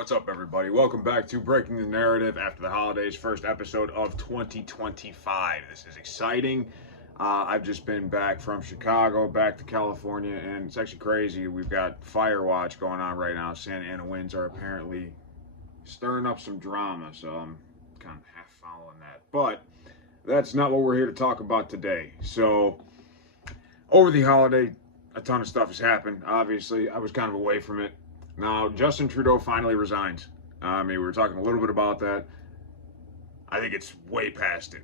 What's up, everybody? Welcome back to Breaking the Narrative after the holidays, first episode of 2025. This is exciting. I've just been back from Chicago, back to California, and it's actually crazy. We've got fire watch going on right now. Santa Ana winds are apparently stirring up some drama, so I'm kind of half following that. But that's not what we're here to talk about today. So, over the holiday, a ton of stuff has happened. Obviously, I was kind of away from it. Now, Justin Trudeau finally resigns. We were talking a little bit about that. I think it's way past due.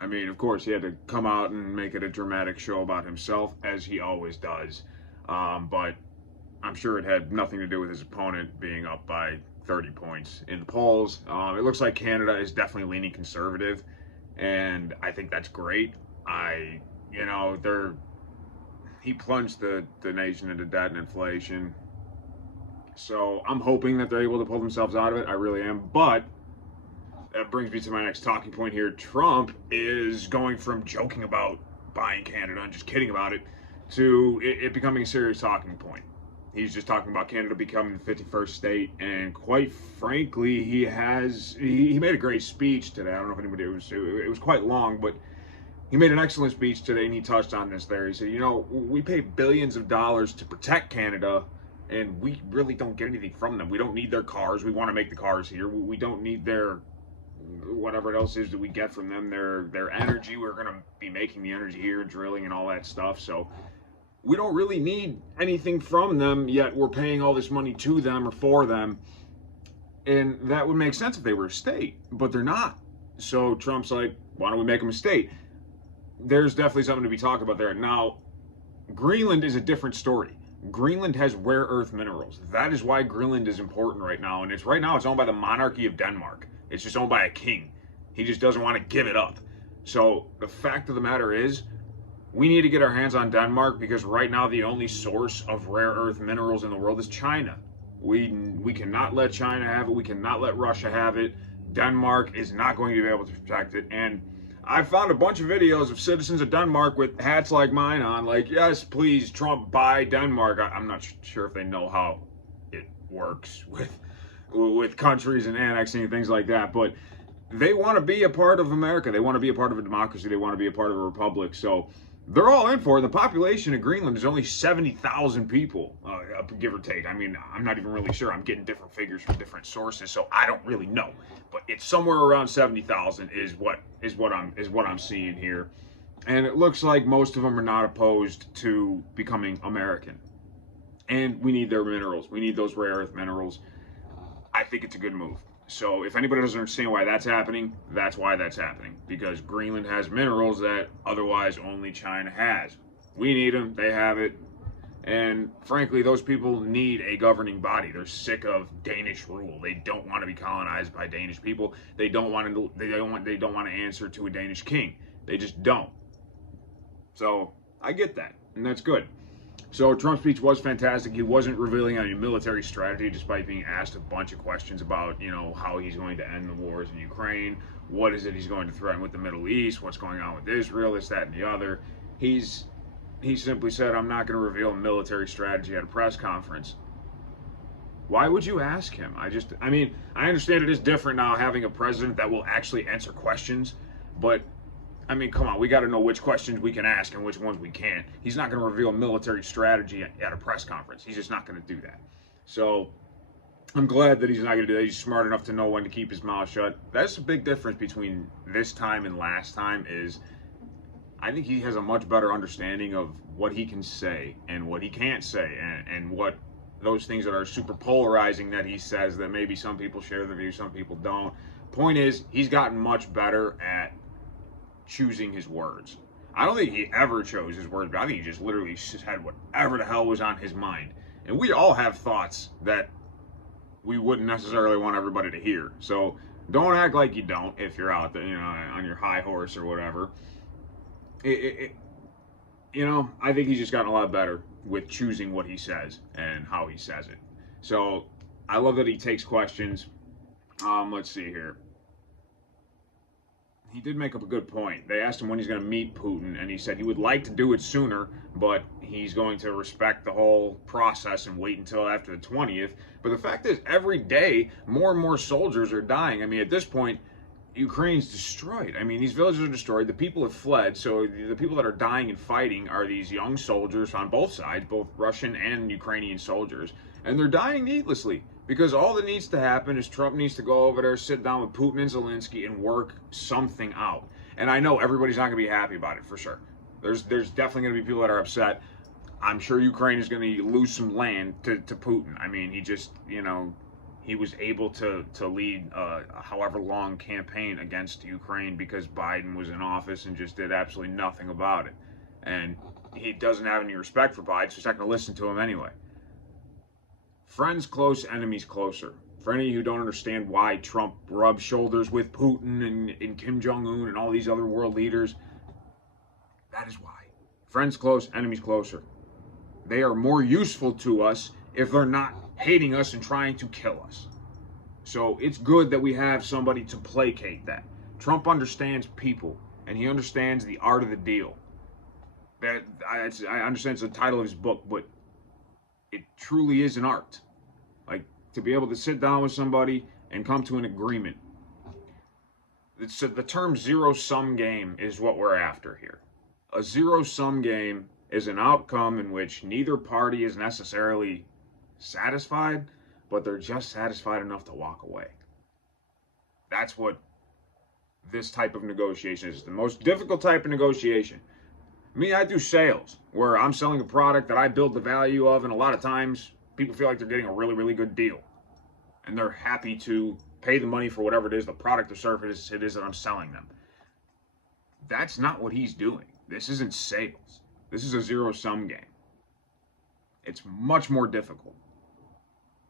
I mean, of course, he had to come out and make it a dramatic show about himself, as he always does. But I'm sure it had nothing to do with his opponent being up by 30 points in the polls. It looks like Canada is definitely leaning conservative, and I think that's great. He plunged the nation into debt and inflation. So I'm hoping that they're able to pull themselves out of it. I really am. But that brings me to my next talking point here. Trump is going from joking about buying Canada and just kidding about it to it becoming a serious talking point. He's just talking about Canada becoming the 51st state. And quite frankly, he made a great speech today. I don't know if anybody it was quite long, but he made an excellent speech today, and he touched on this there. He said, we pay billions of dollars to protect Canada, and we really don't get anything from them. We don't need their cars. We want to make the cars here. We don't need their whatever else is that we get from them. Their energy. We're going to be making the energy here, drilling and all that stuff. So we don't really need anything from them, yet we're paying all this money to them or for them. And that would make sense if they were a state, but they're not. So Trump's like, why don't we make them a state? There's definitely something to be talked about there. Now, Greenland is a different story. Greenland has rare earth minerals. That is why Greenland is important right now. And it's owned by the monarchy of Denmark. It's just owned by a king. He just doesn't want to give it up. So the fact of the matter is, we need to get our hands on Denmark, because right now the only source of rare earth minerals in the world is China. We cannot let China have it. We cannot let Russia have it. Denmark is not going to be able to protect it. And I found a bunch of videos of citizens of Denmark with hats like mine on, like, yes, please, Trump, buy Denmark. I'm not sure if they know how it works with countries and annexing and things like that, but they want to be a part of America. They want to be a part of a democracy. They want to be a part of a republic. So they're all in for it. The population of Greenland is only 70,000 people, give or take. I mean, I'm not even really sure. I'm getting different figures from different sources, so I don't really know. But it's somewhere around 70,000 is what I'm seeing here, and it looks like most of them are not opposed to becoming American. And we need their minerals. We need those rare earth minerals. I think it's a good move. So if anybody doesn't understand why that's happening, that's why that's happening. Because Greenland has minerals that otherwise only China has. We need them. They have it. And frankly, those people need a governing body. They're sick of Danish rule. They don't want to be colonized by Danish people. They don't want to answer to a Danish king. They just don't. So I get that, and that's good. So Trump's speech was fantastic. He wasn't revealing any military strategy, despite being asked a bunch of questions about, how he's going to end the wars in Ukraine. What is it he's going to threaten with the Middle East? What's going on with Israel? This, that, and the other. He simply said, I'm not going to reveal a military strategy at a press conference. Why would you ask him? I understand it is different now having a president that will actually answer questions, but come on, we got to know which questions we can ask and which ones we can't. He's not going to reveal military strategy at a press conference. He's just not going to do that. So I'm glad that he's not going to do that. He's smart enough to know when to keep his mouth shut. That's a big difference between this time and last time. Is I think he has a much better understanding of what he can say and what he can't say, and what those things that are super polarizing that he says that maybe some people share the view, some people don't. Point is, he's gotten much better at choosing his words. I don't think he ever chose his words, but I think he just literally said whatever the hell was on his mind. And we all have thoughts that we wouldn't necessarily want everybody to hear. So don't act like you don't if you're out there, on your high horse or whatever. I think he's just gotten a lot better with choosing what he says and how he says it. So I love that he takes questions. Let's see here. he did make up a good point. They asked him when he's going to meet Putin, and he said he would like to do it sooner, but he's going to respect the whole process and wait until after the 20th. But the fact is, every day, more and more soldiers are dying. I mean, at this point, Ukraine's destroyed. I mean, these villages are destroyed. The people have fled. So the people that are dying and fighting are these young soldiers on both sides, both Russian and Ukrainian soldiers. And they're dying needlessly because all that needs to happen is Trump needs to go over there, sit down with Putin and Zelensky and work something out. And I know everybody's not going to be happy about it for sure. There's definitely going to be people that are upset. I'm sure Ukraine is going to lose some land to Putin. I mean, he just, he was able to lead a however long campaign against Ukraine because Biden was in office and just did absolutely nothing about it. And he doesn't have any respect for Biden, so he's not going to listen to him anyway. Friends close, enemies closer. For any of you who don't understand why Trump rubs shoulders with Putin and Kim Jong-un and all these other world leaders, that is why. Friends close, enemies closer. They are more useful to us if they're not hating us and trying to kill us. So it's good that we have somebody to placate that. Trump understands people, and he understands the art of the deal. That I understand it's the title of his book, but it truly is an art. Like, to be able to sit down with somebody and come to an agreement. The term zero-sum game is what we're after here. A zero-sum game is an outcome in which neither party is necessarily satisfied, but they're just satisfied enough to walk away. That's what this type of negotiation is. The most difficult type of negotiation. I do sales, where I'm selling a product that I build the value of, and a lot of times people feel like they're getting a really, really good deal. And they're happy to pay the money for whatever it is, the product or service it is that I'm selling them. That's not what he's doing. This isn't sales. This is a zero-sum game. It's much more difficult.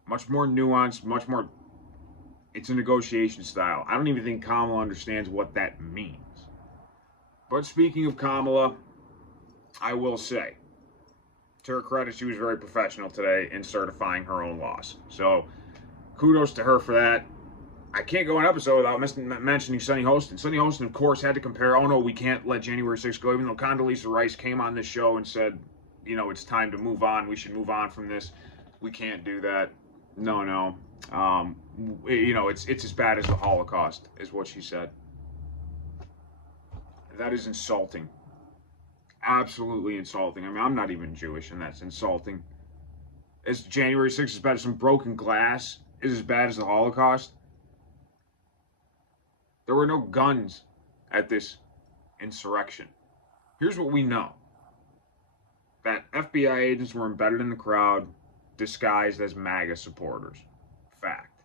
Much more nuanced, much more... It's a negotiation style. I don't even think Kamala understands what that means. But speaking of Kamala, I will say, to her credit, she was very professional today in certifying her own loss. So, kudos to her for that. I can't go an episode without mentioning Sunny Hostin. Sunny Hostin, of course, had to compare, oh no, we can't let January 6th go, even though Condoleezza Rice came on this show and said, it's time to move on. We should move on from this. We can't do that. No. It's as bad as the Holocaust, is what she said. That is insulting. Absolutely insulting. I mean, I'm not even Jewish, and that's insulting. Is January 6th as bad as some broken glass? Is as bad as the Holocaust? There were no guns at this insurrection. Here's what we know. That FBI agents were embedded in the crowd, disguised as MAGA supporters. Fact.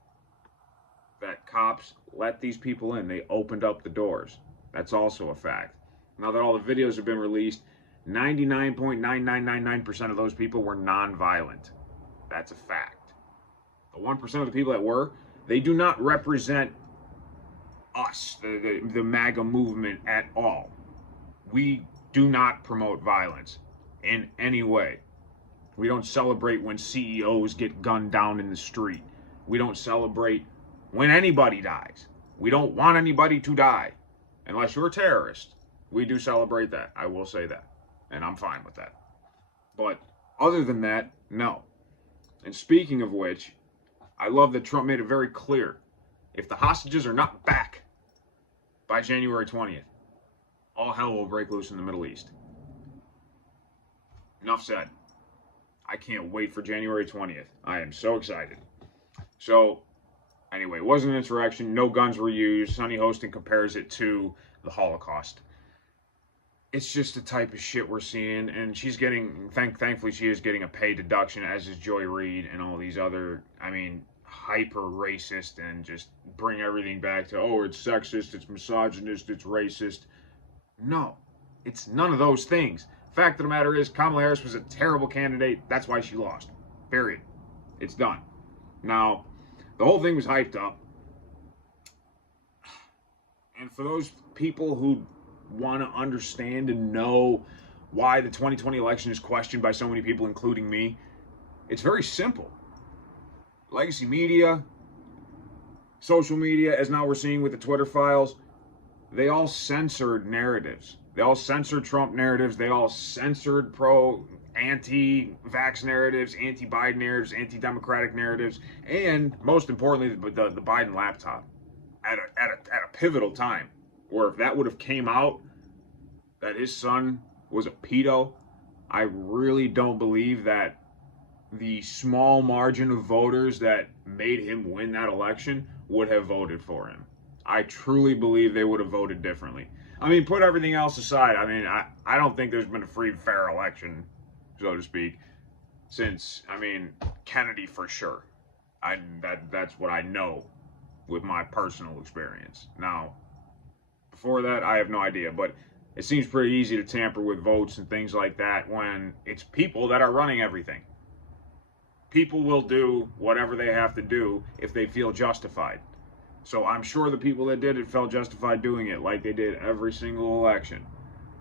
That cops let these people in. They opened up the doors. That's also a fact. Now that all the videos have been released, 99.9999% of those people were non-violent. That's a fact. The 1% of the people that were, they do not represent us, the MAGA movement at all. We do not promote violence in any way. We don't celebrate when CEOs get gunned down in the street. We don't celebrate when anybody dies. We don't want anybody to die. Unless you're a terrorist, we do celebrate that. I will say that. And I'm fine with that. But other than that, no. And speaking of which, I love that Trump made it very clear. If the hostages are not back by January 20th, all hell will break loose in the Middle East. Enough said. I can't wait for January 20th. I am so excited. So, anyway, it wasn't an insurrection. No guns were used. Sunny Hostin compares it to the Holocaust. It's just the type of shit we're seeing, and she's getting, thankfully she is getting a pay deduction, as is Joy Reid and all these other, hyper racist, and just bring everything back to, oh, it's sexist, it's misogynist, it's racist. No, it's none of those things. Fact of the matter is, Kamala Harris was a terrible candidate. That's why she lost. Period. It's done. Now, the whole thing was hyped up. And for those people who want to understand and know why the 2020 election is questioned by so many people, including me, it's very simple. Legacy media, social media, as now we're seeing with the Twitter files, they all censored narratives. They all censored Trump narratives. They all censored anti-vax narratives, anti-Biden narratives, anti-democratic narratives, and most importantly, the Biden laptop at a pivotal time, where if that would have came out that his son was a pedo, I really don't believe that the small margin of voters that made him win that election would have voted for him. I truly believe they would have voted differently. I mean, put everything else aside. I mean, I don't think there's been a free and fair election, so to speak, since, I mean, Kennedy for sure. That's what I know with my personal experience. Now, before that, I have no idea, but it seems pretty easy to tamper with votes and things like that when it's people that are running everything. People will do whatever they have to do if they feel justified. So I'm sure the people that did it felt justified doing it, like they did every single election.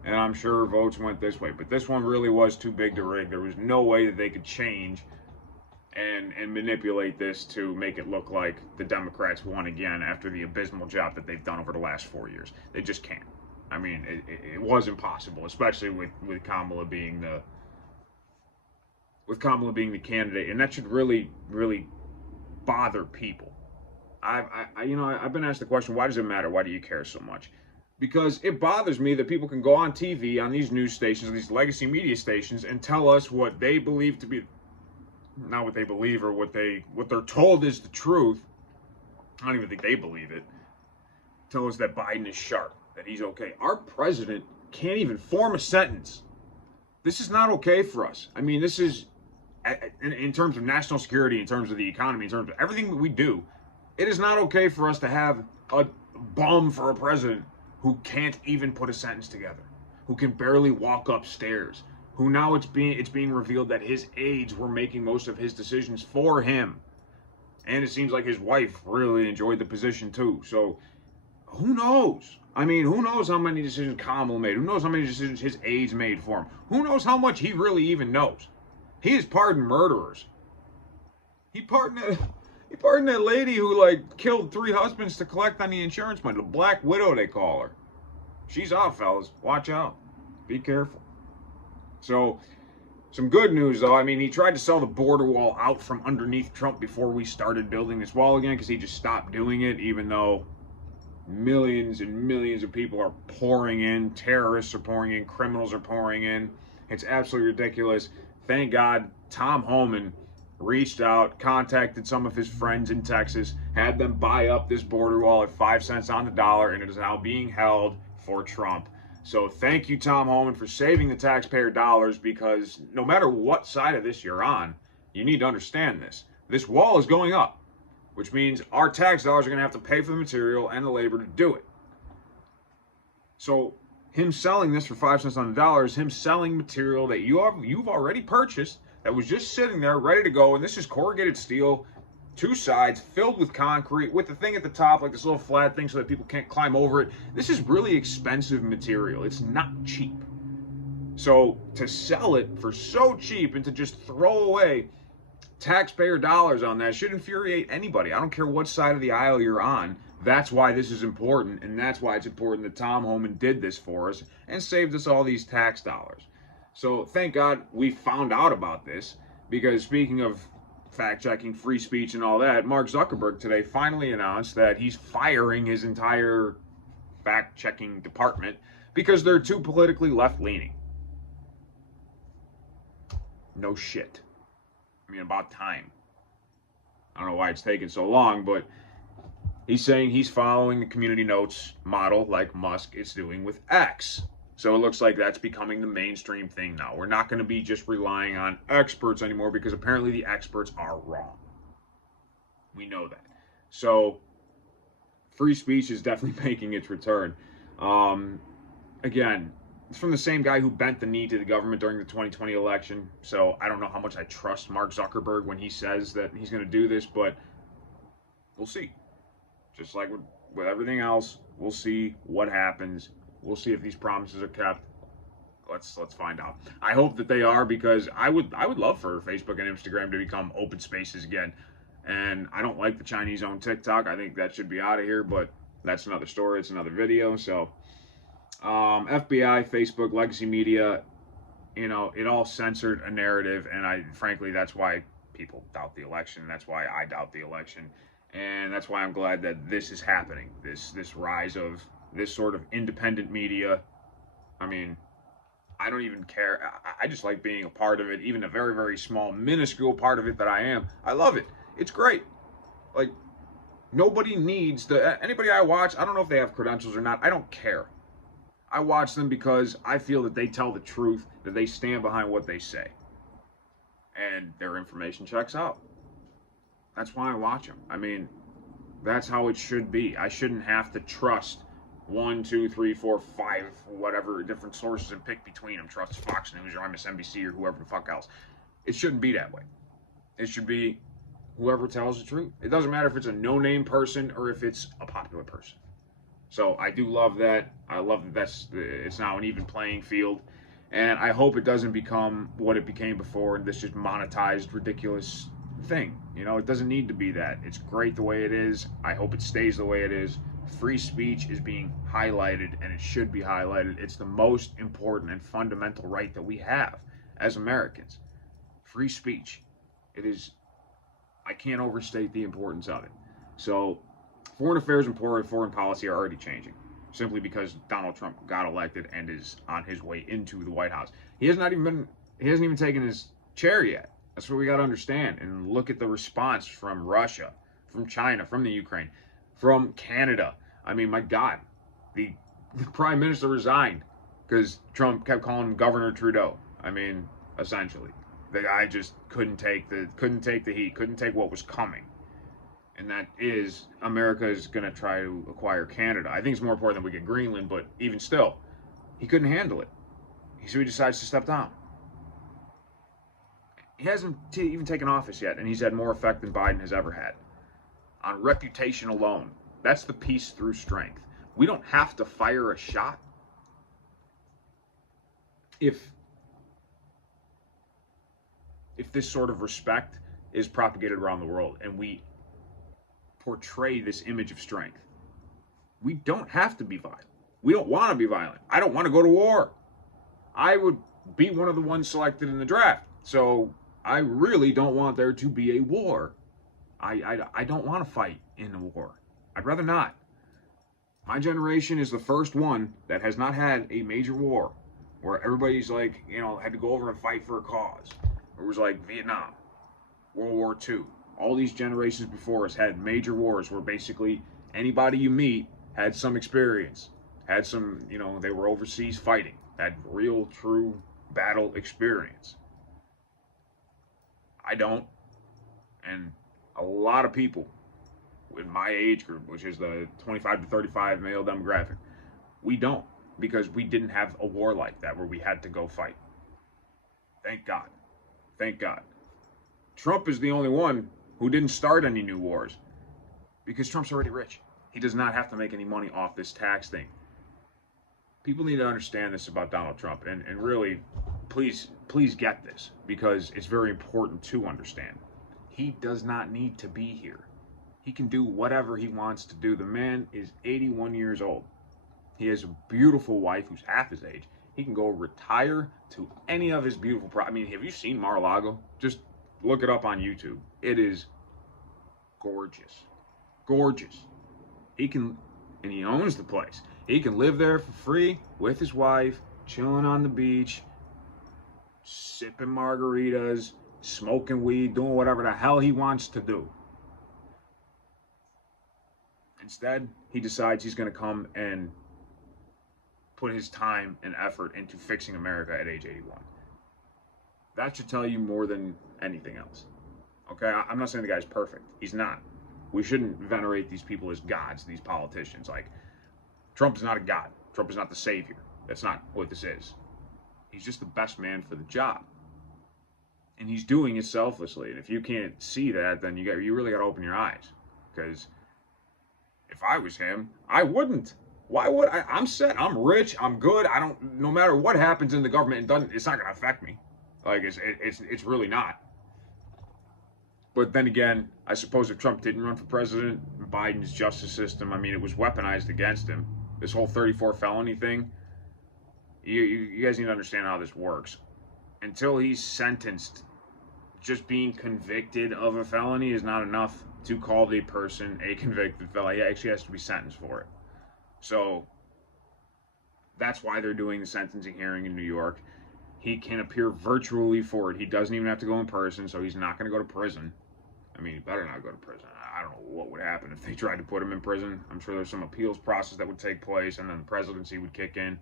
And I'm sure votes went this way. But this one really was too big to rig. There was no way that they could change and manipulate this to make it look like the Democrats won again after the abysmal job that they've done over the last 4 years. They just can't. I mean, it was impossible, especially with Kamala being the candidate, and that should really, really bother people. I've been asked the question, why does it matter? Why do you care so much? Because it bothers me that people can go on TV, on these news stations, these legacy media stations, and tell us what they believe to be, not what they believe or what they're told is the truth. I don't even think they believe it. Tell us that Biden is sharp, that he's okay. Our president can't even form a sentence. This is not okay for us. I mean, this is, in terms of national security, in terms of the economy, in terms of everything that we do, it is not okay for us to have a bum for a president who can't even put a sentence together, who can barely walk upstairs, who now it's being revealed that his aides were making most of his decisions for him. And it seems like his wife really enjoyed the position too. So who knows? I mean, who knows how many decisions Kamala made? Who knows how many decisions his aides made for him? Who knows how much he really even knows? He has pardoned murderers. He pardoned that lady who killed 3 husbands to collect on the insurance money. The Black Widow, they call her. She's out, fellas. Watch out. Be careful. So, some good news, though. I mean, he tried to sell the border wall out from underneath Trump before we started building this wall again, because he just stopped doing it, even though millions and millions of people are pouring in. Terrorists are pouring in. Criminals are pouring in. It's absolutely ridiculous. Thank God Tom Homan reached out, contacted some of his friends in Texas, had them buy up this border wall at 5 cents on the dollar, and it is now being held for Trump. So thank you, Tom Homan, for saving the taxpayer dollars, because no matter what side of this you're on, you need to understand this. This wall is going up, which means our tax dollars are going to have to pay for the material and the labor to do it. So him selling this for 5 cents on the dollar is him selling material that you've already purchased, that was just sitting there ready to go. And this is corrugated steel, 2 sides filled with concrete, with the thing at the top, like this little flat thing so that people can't climb over it. This is really expensive material. It's not cheap. So to sell it for so cheap and to just throw away taxpayer dollars on that should infuriate anybody. I don't care what side of the aisle you're on. That's why this is important, and that's why it's important that Tom Homan did this for us and saved us all these tax dollars. So thank God we found out about this, because speaking of fact-checking, free speech, and all that, Mark Zuckerberg today finally announced that he's firing his entire fact-checking department because they're too politically left-leaning. No shit. I mean, about time. I don't know why it's taking so long, but he's saying he's following the community notes model like Musk is doing with X. So it looks like that's becoming the mainstream thing now. We're not going to be just relying on experts anymore, because apparently the experts are wrong. We know that. So free speech is definitely making its return. Again, it's from the same guy who bent the knee to the government during the 2020 election. So I don't know how much I trust Mark Zuckerberg when he says that he's going to do this, but we'll see. Just like with everything else, we'll see what happens. We'll see if these promises are kept. Let's find out. I hope that they are, because I would love for Facebook and Instagram to become open spaces again. And I don't like the Chinese-owned TikTok. I think that should be out of here. But That's another story. It's another video. So, FBI, Facebook, legacy media, it all censored a narrative, and frankly, that's why people doubt the election. That's why I doubt the election, and that's why I'm glad that this is happening. This rise of this sort of independent media. I mean, I don't even care. I just like being a part of it, even a very, very small, minuscule part of it that I am. I love it. It's great. Like, nobody needs anybody I watch, I don't know if they have credentials or not. I don't care. I watch them because I feel that they tell the truth, that they stand behind what they say. And their information checks out. That's why I watch them. I mean, that's how it should be. I shouldn't have to trust 1, 2, 3, 4, 5, whatever different sources and pick between them. Trust Fox News or MSNBC or whoever the fuck else. It shouldn't be that way. It should be whoever tells the truth. It doesn't matter if it's a no-name person or if it's a popular person. So I do love that. I love that it's now an even playing field. And I hope it doesn't become what it became before, and this just monetized, ridiculous thing. It doesn't need to be that. It's great the way it is. I hope it stays the way it is. Free speech is being highlighted, and it should be highlighted. It's the most important and fundamental right that we have as Americans. Free speech. It is, I can't overstate the importance of it. So, foreign affairs and foreign policy are already changing, simply because Donald Trump got elected and is on his way into the White House. He hasn't even taken his chair yet. That's what we got to understand. And look at the response from Russia, from China, from the Ukraine, from Canada. I mean, my God, the prime minister resigned because Trump kept calling him Governor Trudeau. I mean, essentially, the guy just couldn't take the heat, couldn't take what was coming. And that is, America is going to try to acquire Canada. I think it's more important that we get Greenland, but even still, he couldn't handle it. So he decides to step down. He hasn't even taken office yet, and he's had more effect than Biden has ever had. On reputation alone, that's the peace through strength. We don't have to fire a shot. If this sort of respect is propagated around the world, and we portray this image of strength. We don't have to be violent. We don't want to be violent. I don't want to go to war. I would be one of the ones selected in the draft. So I really don't want there to be a war. I don't want to fight in a war. I'd rather not. My generation is the first one that has not had a major war where everybody's like, had to go over and fight for a cause. It was like Vietnam, World War II. All these generations before us had major wars where basically anybody you meet had some experience, had some, they were overseas fighting, had real, true battle experience. I don't. And a lot of people in my age group, which is the 25 to 35 male demographic, we don't, because we didn't have a war like that where we had to go fight. Thank God. Thank God. Trump is the only one who didn't start any new wars, because Trump's already rich. He does not have to make any money off this tax thing. People need to understand this about Donald Trump, and really, please get this, because it's very important to understand. He does not need to be here. He can do whatever he wants to do. The man is 81 years old. He has a beautiful wife who's half his age. He can go retire to any of his beautiful I mean, have you seen Mar-a-Lago? Just look it up on YouTube. It is gorgeous. Gorgeous. He owns the place. He can live there for free with his wife, chilling on the beach, sipping margaritas, smoking weed, doing whatever the hell he wants to do. Instead, he decides he's going to come and put his time and effort into fixing America at age 81. That should tell you more than anything else. Okay, I'm not saying the guy's perfect. He's not. We shouldn't venerate these people as gods, these politicians. Like, Trump is not a god. Trump is not the savior. That's not what this is. He's just the best man for the job. And he's doing it selflessly. And if you can't see that, then you really got to open your eyes. Because if I was him, I wouldn't. Why would I? I'm set. I'm rich. I'm good. No matter what happens in the government, it's not going to affect me. Like, it's really not. But then again, I suppose if Trump didn't run for president, Biden's justice system, I mean, it was weaponized against him. This whole 34 felony thing, you guys need to understand how this works. Until he's sentenced, just being convicted of a felony is not enough to call the person a convicted felon. He actually has to be sentenced for it. So that's why they're doing the sentencing hearing in New York. He can appear virtually for it. He doesn't even have to go in person, so he's not going to go to prison. I mean, he better not go to prison. I don't know what would happen if they tried to put him in prison. I'm sure there's some appeals process that would take place, and then the presidency would kick in.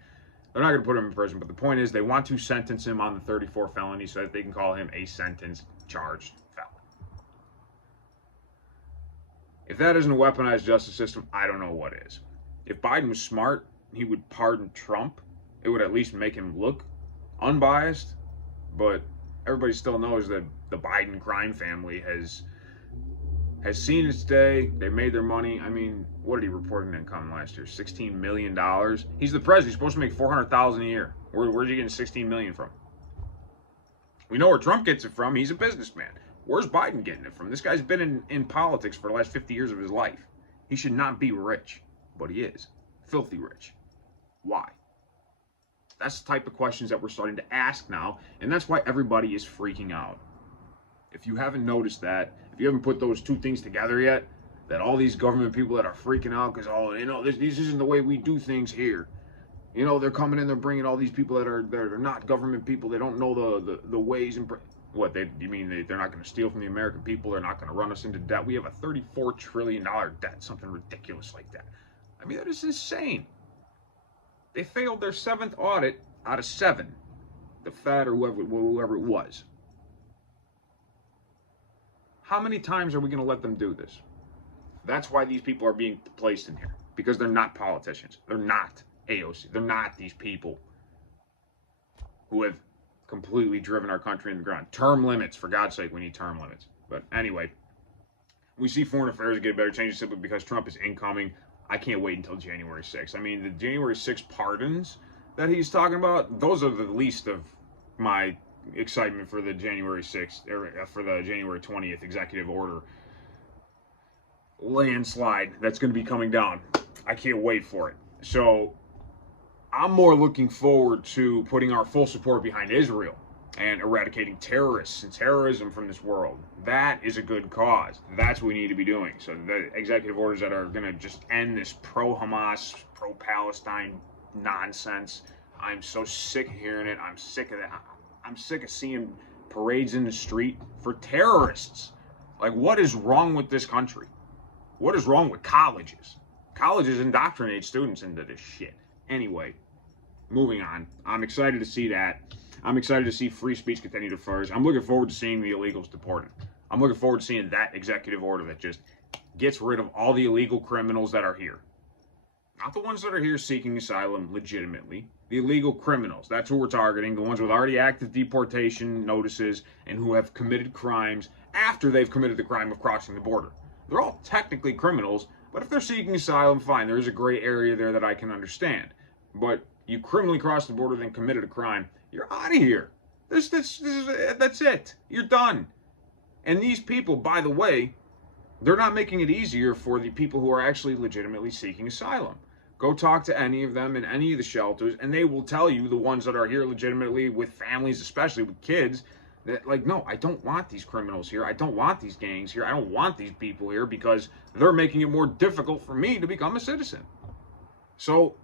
They're not going to put him in prison, but the point is they want to sentence him on the 34 felony so that they can call him a sentenced, charged felon. If that isn't a weaponized justice system, I don't know what is. If Biden was smart, he would pardon Trump. It would at least make him look unbiased, but everybody still knows that the Biden crime family has seen its day. They made their money. I mean, what did he report in income last year? $16 million. He's the president. He's supposed to make $400,000 a year. Where's he getting $16 million from? We know where Trump gets it from. He's a businessman. Where's Biden getting it from? This guy's been in politics for the last 50 years of his life. He should not be rich, but he is. Filthy rich. Why? That's the type of questions that we're starting to ask now, and that's why everybody is freaking out. If you haven't noticed that, if you haven't put those two things together yet, that all these government people that are freaking out because, oh, you know, this isn't the way we do things here. You know, they're coming in, they're bringing all these people that are not government people. They don't know the ways and what you mean they're not going to steal from the American people? They're not going to run us into debt. We have a $34 trillion debt, something ridiculous like that. I mean, that is insane. They failed their 7th audit out of 7. The Fed or whoever it was. How many times are we going to let them do this? That's why these people are being placed in here. Because they're not politicians. They're not AOC. They're not these people who have completely driven our country in the ground. Term limits, for God's sake, we need term limits. But anyway, we see foreign affairs get better changes simply because Trump is incoming. I can't wait until January 6th. I mean, the January 6th pardons that he's talking about, those are the least of my excitement for the January 6th, or for the January 20th executive order landslide that's going to be coming down. I can't wait for it. So I'm more looking forward to putting our full support behind Israel and eradicating terrorists and terrorism from this world. That is a good cause. That's what we need to be doing. So the executive orders that are going to just end this pro-Hamas, pro-Palestine nonsense. I'm so sick of hearing it. I'm sick of that. I'm sick of seeing parades in the street for terrorists. Like, what is wrong with this country? What is wrong with colleges? Colleges indoctrinate students into this shit. Anyway, moving on. I'm excited to see that. I'm excited to see free speech continue to flourish. I'm looking forward to seeing the illegals deported. I'm looking forward to seeing that executive order that just gets rid of all the illegal criminals that are here. Not the ones that are here seeking asylum legitimately. The illegal criminals. That's who we're targeting. The ones with already active deportation notices and who have committed crimes after they've committed the crime of crossing the border. They're all technically criminals, but if they're seeking asylum, fine. There is a gray area there that I can understand. But you criminally crossed the border, then committed a crime, you're out of here. That's it. You're done. And these people, by the way, they're not making it easier for the people who are actually legitimately seeking asylum. Go talk to any of them in any of the shelters, and they will tell you, the ones that are here legitimately with families, especially with kids, that, like, no, I don't want these criminals here. I don't want these gangs here. I don't want these people here because they're making it more difficult for me to become a citizen. So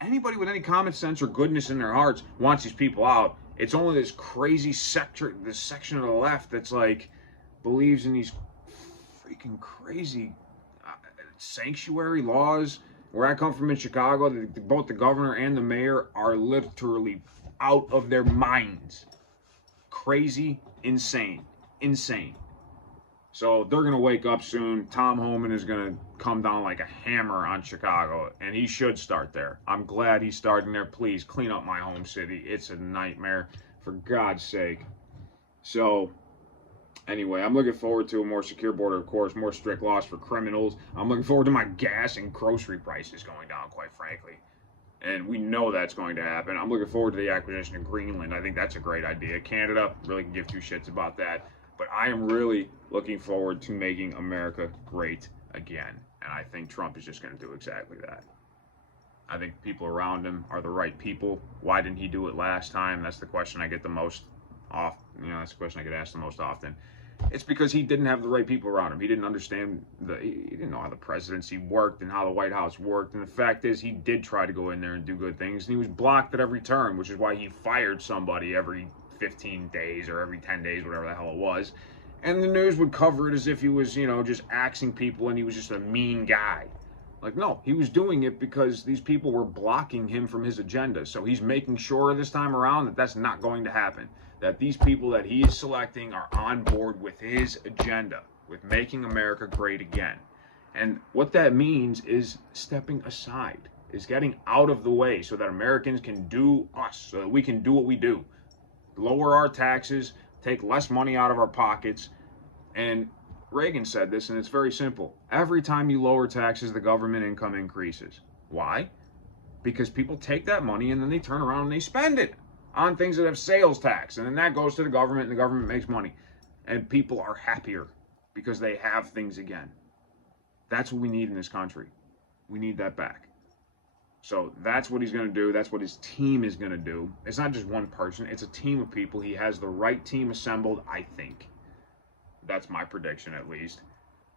anybody with any common sense or goodness in their hearts wants these people out. It's only this crazy this section of the left that's like believes in these freaking crazy sanctuary laws. Where I come from in Chicago, both the governor and the mayor are literally out of their minds. Crazy, insane. So they're going to wake up soon. Tom Homan is going to come down like a hammer on Chicago, and he should start there. I'm glad he's starting there. Please clean up my home city. It's a nightmare, for God's sake. So anyway, I'm looking forward to a more secure border, of course, more strict laws for criminals. I'm looking forward to my gas and grocery prices going down, quite frankly. And we know that's going to happen. I'm looking forward to the acquisition of Greenland. I think that's a great idea. Canada really can give two shits about that. But I am really looking forward to making America great again. And I think Trump is just going to do exactly that. I think people around him are the right people. Why didn't he do it last time? That's the question I get the most often. That's the question I get asked the most often. It's because he didn't have the right people around him. He didn't understand he didn't know how the presidency worked and how the White House worked. And the fact is, he did try to go in there and do good things, and he was blocked at every turn, which is why he fired somebody every 15 days or every 10 days, whatever the hell it was. And the news would cover it as if he was, just axing people and he was just a mean guy. Like, no, he was doing it because these people were blocking him from his agenda. So he's making sure this time around that that's not going to happen. That these people that he is selecting are on board with his agenda, with making America great again. And what that means is stepping aside, is getting out of the way so that Americans can do us, so that we can do what we do. Lower our taxes, take less money out of our pockets. And Reagan said this, and it's very simple. Every time you lower taxes, the government income increases. Why? Because people take that money and then they turn around and they spend it on things that have sales tax. And then that goes to the government, and the government makes money. And people are happier because they have things again. That's what we need in this country. We need that back. So that's what he's going to do. That's what his team is going to do. It's not just one person. It's a team of people. He has the right team assembled, I think. That's my prediction, at least.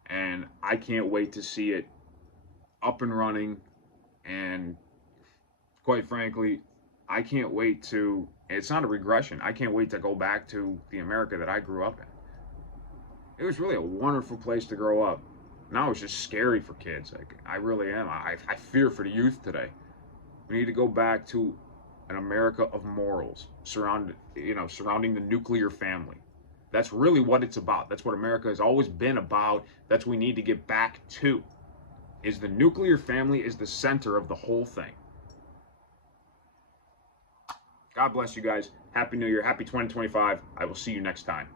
And I can't wait to see it up and running. And quite frankly, I can't wait to, it's not a regression. I can't wait to go back to the America that I grew up in. It was really a wonderful place to grow up. Now it's just scary for kids. Like, I really am. I fear for the youth today. We need to go back to an America of morals, surrounding the nuclear family. That's really what it's about. That's what America has always been about. That's what we need to get back to. Is the nuclear family is the center of the whole thing. God bless you guys. Happy New Year. Happy 2025. I will see you next time.